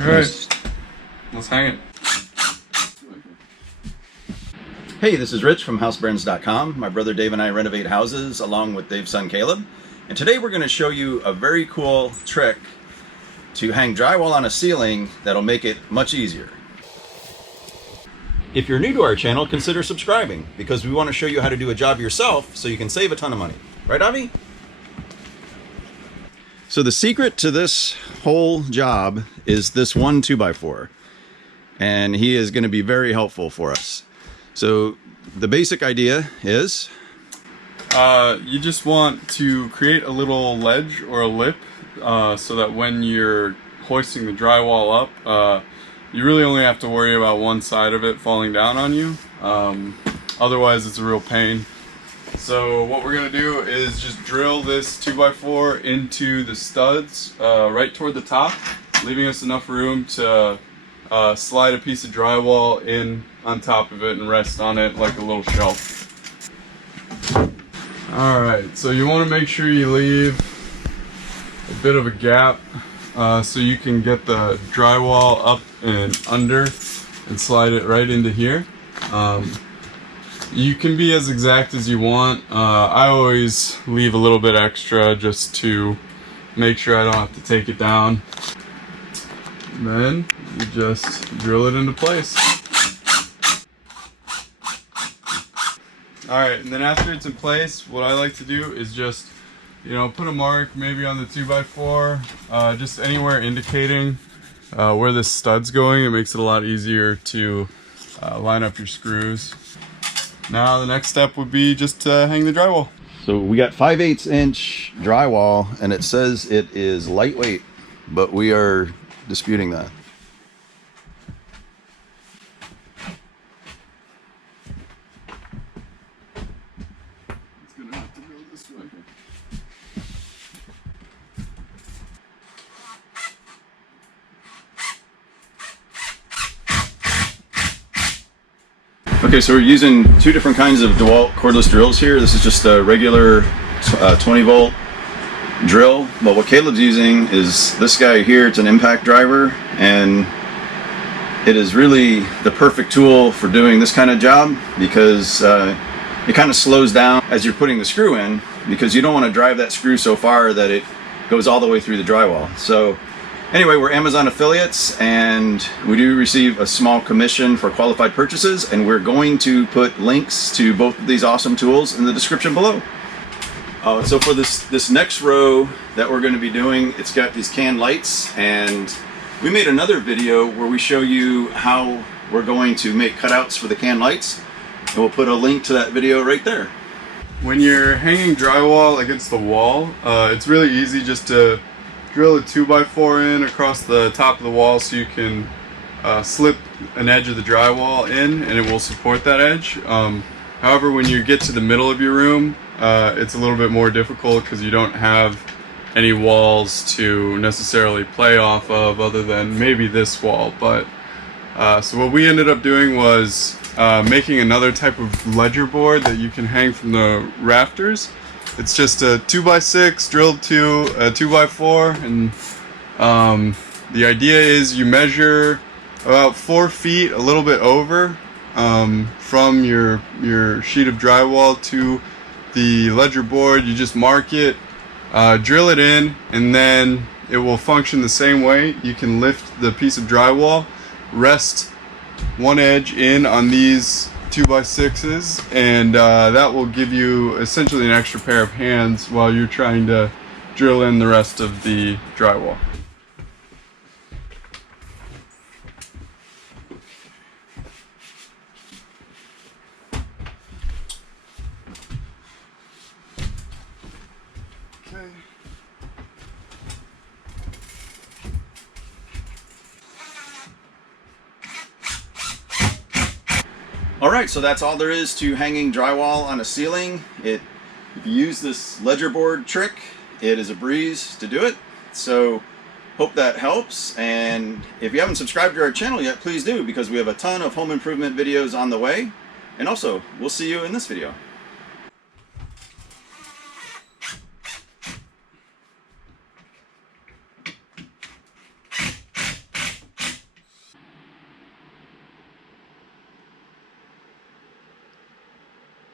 Alright, let's hang it. Hey, this is Rich from HouseBarons.com. My brother Dave and I renovate houses along with Dave's son Caleb. And today we're going to show you a very cool trick to hang drywall on a ceiling that'll make it much easier. If you're new to our channel, consider subscribing because we want to show you how to do a job yourself so you can save a ton of money. Right, Avi? So the secret to this whole job is this one 2x4. And he is going to be very helpful for us. So the basic idea is you just want to create a little ledge or a lip so that when you're hoisting the drywall up, you really only have to worry about one side of it falling down on you. Otherwise it's a real pain. So what we're going to do is just drill this 2x4 into the studs right toward the top, leaving us enough room to slide a piece of drywall in on top of it and rest on it like a little shelf. Alright, so you want to make sure you leave a bit of a gap so you can get the drywall up and under and slide it right into here. You can be as exact as you want. I always leave a little bit extra just to make sure I don't have to take it down. And then you just drill it into place. Alright, and then after it's in place, what I like to do is just, put a mark maybe on the 2x4, just anywhere indicating where this stud's going. It makes it a lot easier to line up your screws. Now the next step would be just to hang the drywall. So we got 5/8 inch drywall and it says it is lightweight, but we are disputing that. It's gonna have to go this way. Okay, so we're using two different kinds of DeWalt cordless drills here. This is just a regular 20 volt drill, but what Caleb's using is this guy here. It's an impact driver, and it is really the perfect tool for doing this kind of job because it kind of slows down as you're putting the screw in, because you don't want to drive that screw so far that it goes all the way through the drywall. So anyway, we're Amazon affiliates and we do receive a small commission for qualified purchases, and we're going to put links to both of these awesome tools in the description below. So for this next row that we're going to be doing, it's got these can lights, and we made another video where we show you how we're going to make cutouts for the can lights, and we'll put a link to that video right there. When you're hanging drywall against the wall, it's really easy just to drill a 2x4 in across the top of the wall so you can slip an edge of the drywall in and it will support that edge. However, when you get to the middle of your room, it's a little bit more difficult because you don't have any walls to necessarily play off of other than maybe this wall. But so what we ended up doing was making another type of ledger board that you can hang from the rafters. It's just a 2x6 drilled to a 2x4, and the idea is you measure about 4 feet, a little bit over, from your sheet of drywall to the ledger board. You just mark it, drill it in, and then it will function the same way. You can lift the piece of drywall, rest one edge in on these 2x6s, and that will give you essentially an extra pair of hands while you're trying to drill in the rest of the drywall. Okay. Alright, so that's all there is to hanging drywall on a ceiling. If you use this ledger board trick, it is a breeze to do it. So hope that helps, and if you haven't subscribed to our channel yet, please do, because we have a ton of home improvement videos on the way. And also, we'll see you in this video.